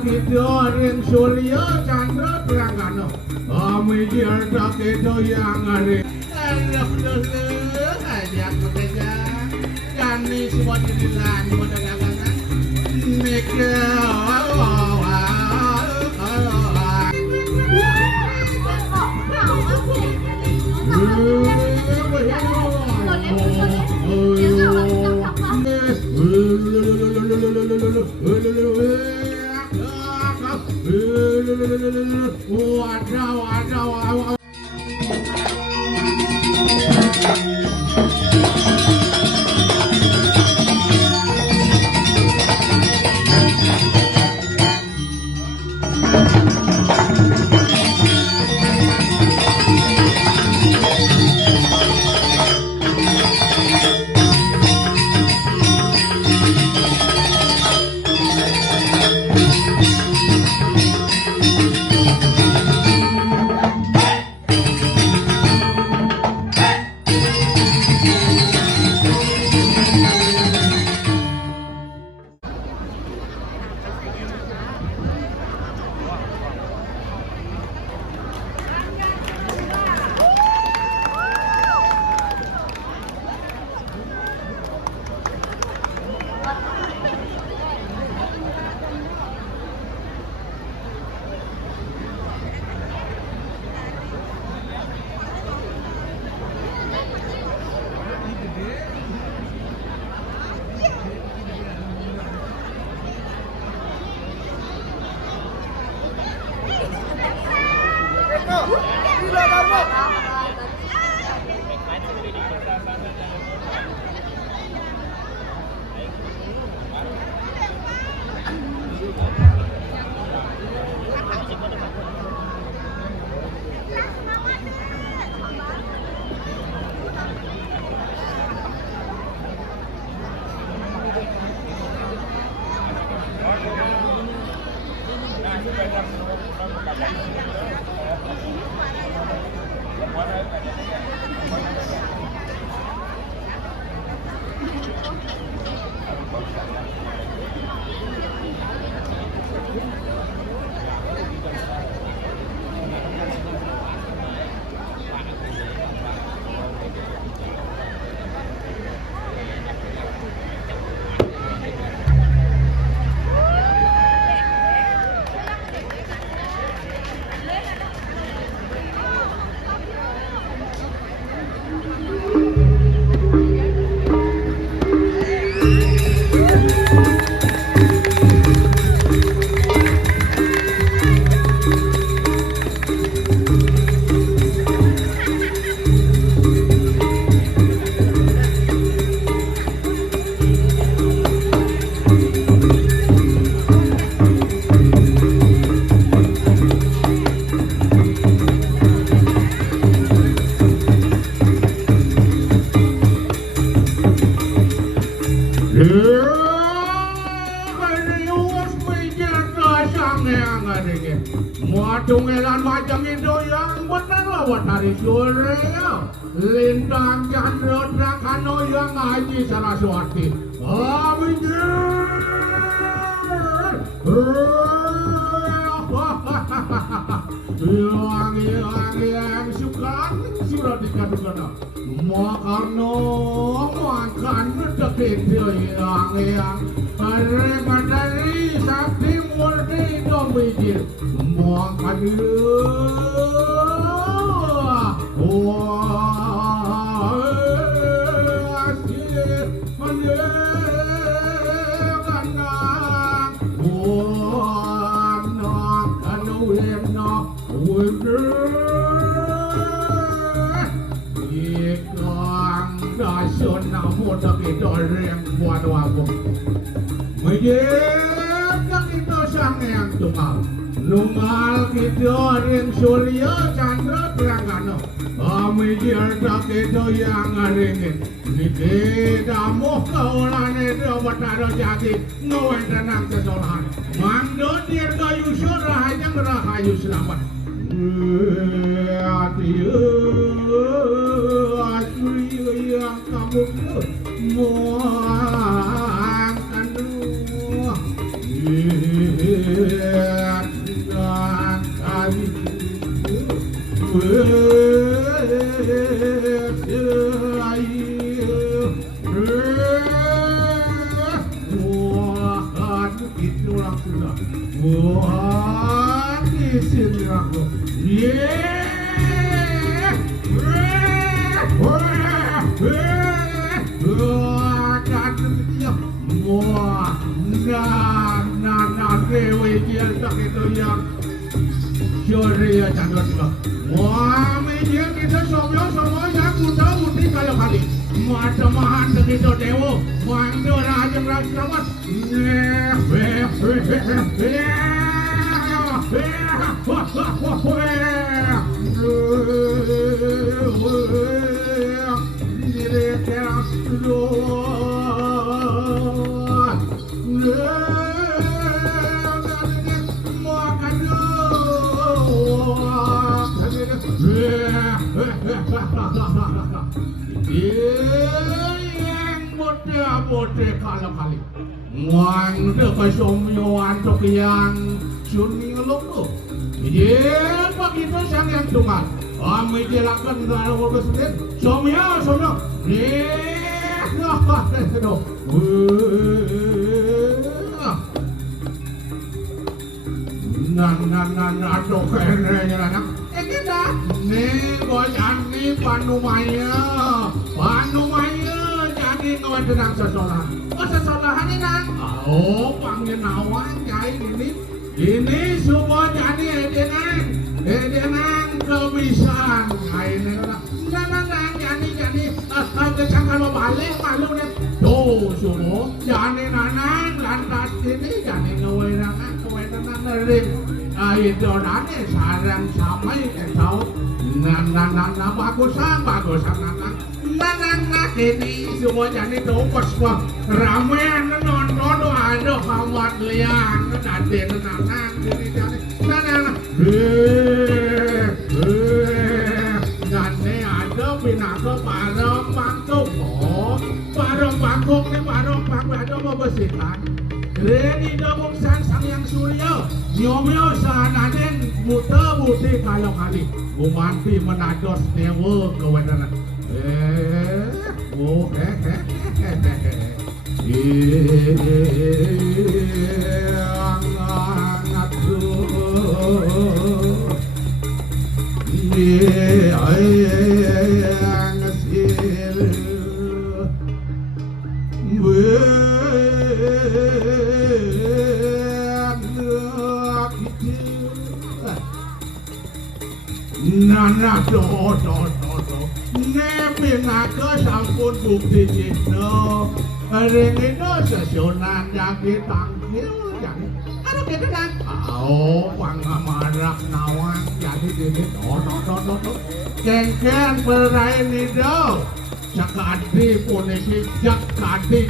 kita ring surya chandra terangano kami jirta kita yang hari ajak bekerja kami semua dibilang pada dagangan Tungelan macam itu yang benar lawat hari sore lintang chandra trakano yang ngaji Saraswati yang sukan sudah dikatakan makarno makan dekit yang mereka dari sakti murni domijil makan Nunggal kita ring surya chandra terangano kami jirta kita yang ringin niki damuh kaulane dewatara jati ngawen tenang kesolahan mando dirgayu surah yang rahayu selamat adieu asli yang kamu muang anu Wah, itu langsung. Wah, di sini aku. Syuria jangan juga. Wah, media kita semua yang muda mudi kalau kali. Macam-macam begitu dewa. Mando raja selamat. Yang muda kalau kali. Wan de kesomyoan tok yang suning loko. Dia begitu sang yang tunggal. Kami dilakukan dalam waktu sedikit. Somyo. Aduh kayaknya anak. Kita nih goyang nih Panumaya jadi ngawan tenang sesolah. Sesolahan ini nang. Oh, pangenawan jai ini semua jadi edenang kebisan. Ini nang jadi kesangkan balik malu nih. Tuh semua jadi nanang lantas ini jadi kewenangan dari itu nanti sarang samai kau nang bagusan nang ini semua jadi dokter semua ramen nonton ada kawan liang nanti nang ini jadi nanti ada pinaka parang bangkok nih parang ada mau bersihkan. Reni dong sang yang surya, nyomyo sanaden muda budi kalau kali, bumanti menados dewa kewenangan. Nana do nepi naga sampun bukti cipta ringino sesunan yang ditangkil jadi aduh kita kan pangamarak nawang jadi ini kengken berai nido jakadi punisi jakadi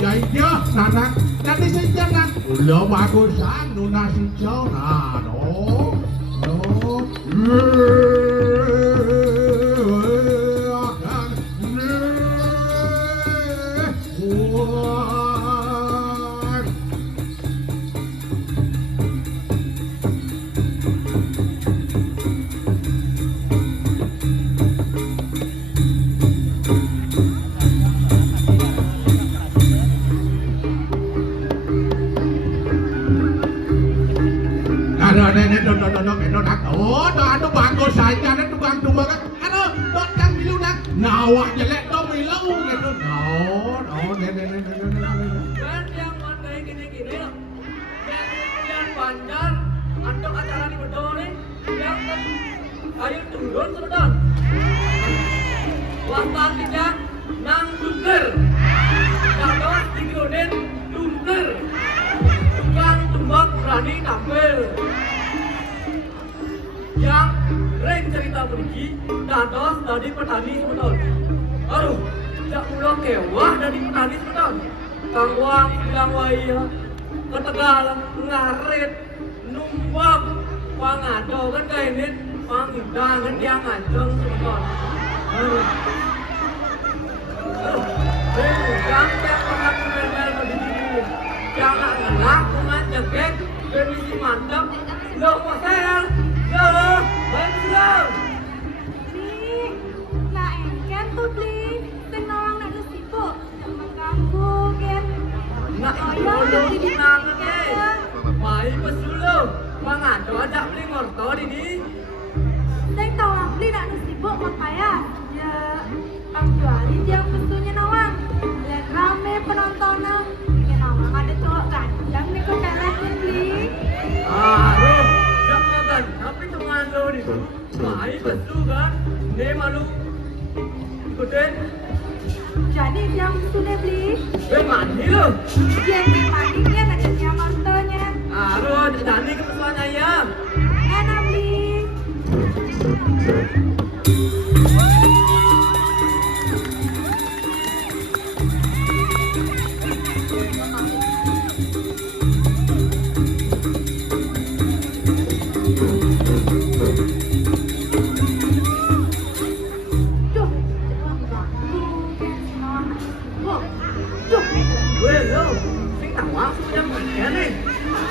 jaya nana jadi sejalan udah bagusan nuna sijau Aduh bagus saja ada tukang tumbakan. Aduh, dokter bilu nak. Nawak jelek dong bilu gitu. Dan yang mandai gini-gini yang panjang untuk acara di Bedol nih yang ayo turun sebentar. Wastan tidak nang duker. Kalau dikironin duker. Tukang tumbak berani tampil. Yang reng cerita pergi dados dari petani sebetulnya. Aduh, tidak pulang kewah dari petani sebetulnya. Kang Wang bilang waya ketegal ngarit numbang pangado kan kayak ini pangidang kan dia ngajeng sebetulnya. Jangan pernah kumel-mel di sini. Jangan ngelak, mengajak geng, kondisi mantap. Lo pasal, lo, bantu. Tolong tenang ke. Mai pesulu. Mangan tu ajak beli ngorto ini. Saya tahu beli nak sibuk makanya. Ya, ang jualin dia pesunya nawang. Dan rame penontonnya. Ya nawang ada cowok ganteng nih kok telekin beli. Aduh, jak makan. Tapi teman lo di tu. Mai pesu kan. Ni malu. Ikutin. Jadi dia pesunya beli. Mandi lo. Dia mandi dia nak jadi martonya. Aduh, jadi ke pesuanya ya. Enak beli. Gue lo, sing tawang sudah punya nih.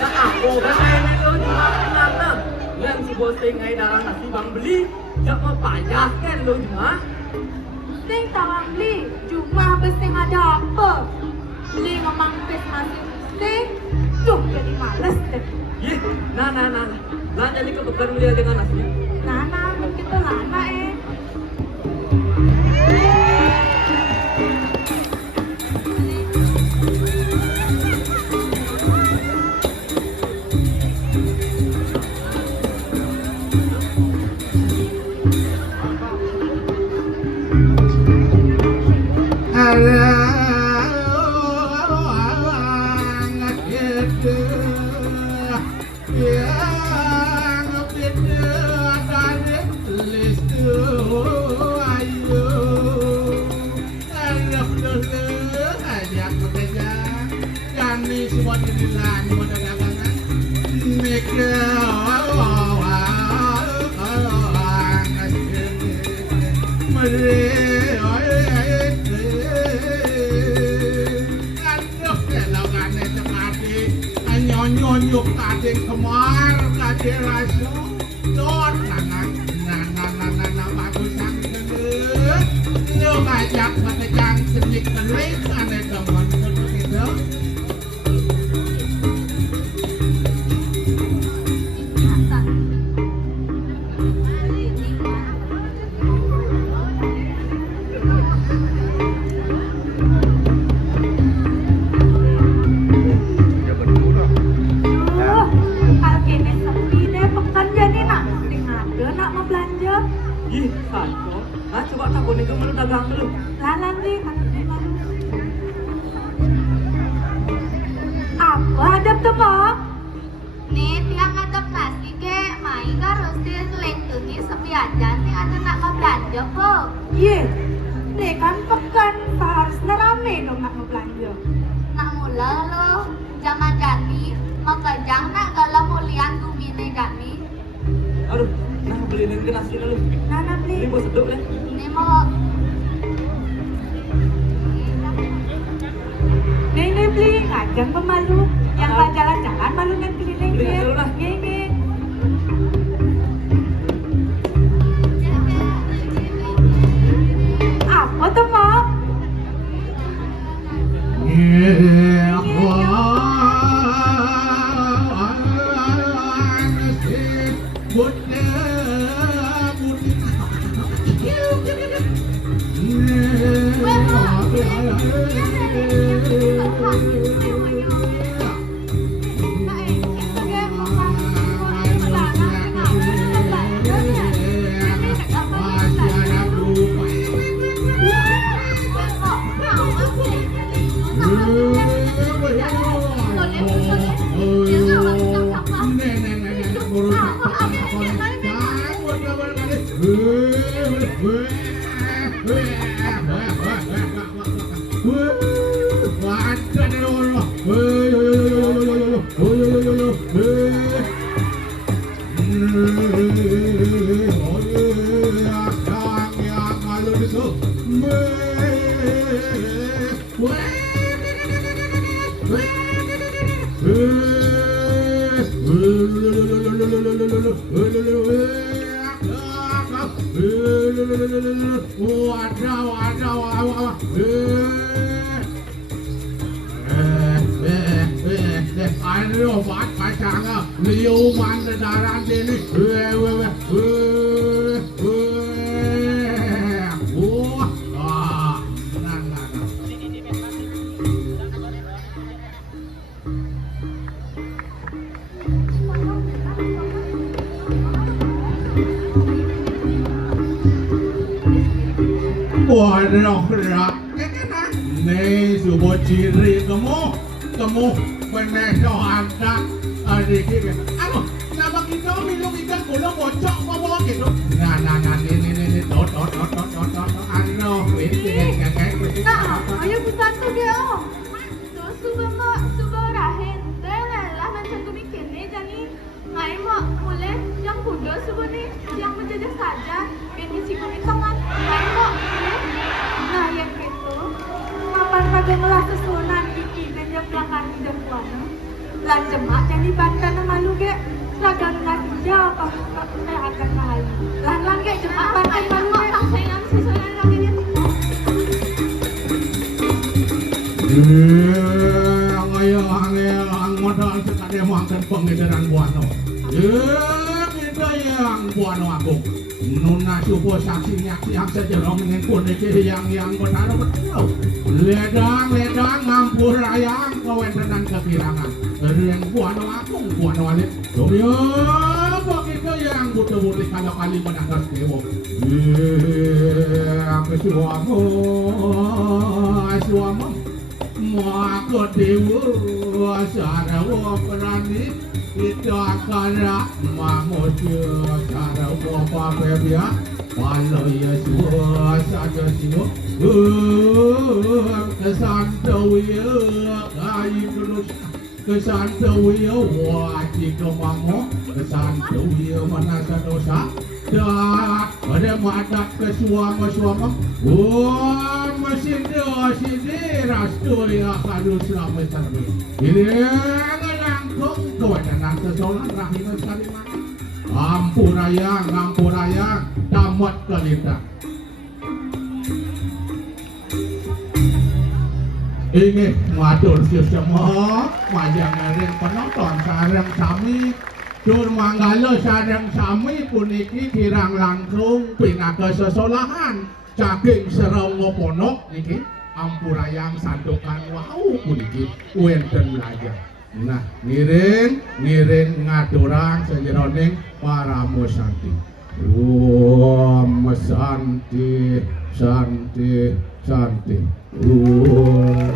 Tak aku kan ini lo cuma kenal lah. Yang si bosing ngai darah nasi bang beli, jak mau payah kan lo cuma. Sing tawang beli, cuma besing ada apa? Beli memang pes masih sing, jadi males deh. Yeh, nah. Lah jadi ketukar beli aja kan nasi. Nana, begitu lama Nyonyok kadeng kemar kadeng rasu dot nana bagus sang bener lo ngajak menejang senik keling ane teman itu Ih, sanco. Nah, coba takut nih kamu dagang dulu. lalan deh, apa ada tuh mak? Nih tiang ngadep nasi ke, mai harus dilentungi sepiajan nih ada nak mau belanja po. Iya, nih kan pekan harusnya rame dong nak mau belanja. Nak mula lo, jangan jadi makajang nak kalau mulian gumine kami. Aduh, nah beliin ke nasi dulu. Nana beli. Ini mau seduk ya. Ini mau Nih beli, ngajang pemalu. Yang tak jalan-jalan malu yang keliling Beli dia. dulu lah. Gini. Apa tuh mak? Aduh, buat kacang liuman sedaran sini. Waduh, gerak. Nih, subuh ciri kamu peneso angkat adik kita. Aduh, nama kita minum ikan gula bocok bawa gitu. Nah, ini, tot. Aduh, ini kayak. Nah, ayo pesan tuh dia. Tuh subuh rahen. Lah macam tu bikin ni jadi. Ngai mau mulai yang kuda subuh ni yang menjadi saja. Ini si kami tangan. Ngai mau mulai. Nah, yang itu. Mapan pada ngelah sesunan bikin dan yang belakang di depan. Lan jemak jadi bantan malu ke. Lagan ngasih jauh kalau saya akan malu. Lan ke jemak bantan malu ke. Sayang sesunan lagi dia. Ang modal sekali makan pengidaran buano. Kita yang buano aku. Nuna subuh saksinya yang sejerong dengan kuning yang benar betul. Ledang ngampur ayang kawan tenang kekirangan. Yang buano aku buano alik. Domyo begitu yang butuh kalau kali menangkas kewo. Suamu. Maka dewa sarawa perani itu akan mamusia sarawa papebia kalau Yesus saja sino kesantawiya kayu terus kesantawiya wajib kemamu kesantawiya manasa dosa dan pada mata kesuama mesin rastul ya harus ramai terbi. Ini langkung kewajaran sesolan rahim salimah. Ampuraya, tamat kelita. Ini matur semua, wajah ngering penonton sarang sami. Dur manggala sarang sami puniki kirang langkung pinaka sesolahan. Caging serau ngoponok niki ampurayang sandokan wau puniki wenten belajar. Nah, ngiring ngaturang sejeroning para musanti. Om santi. Om.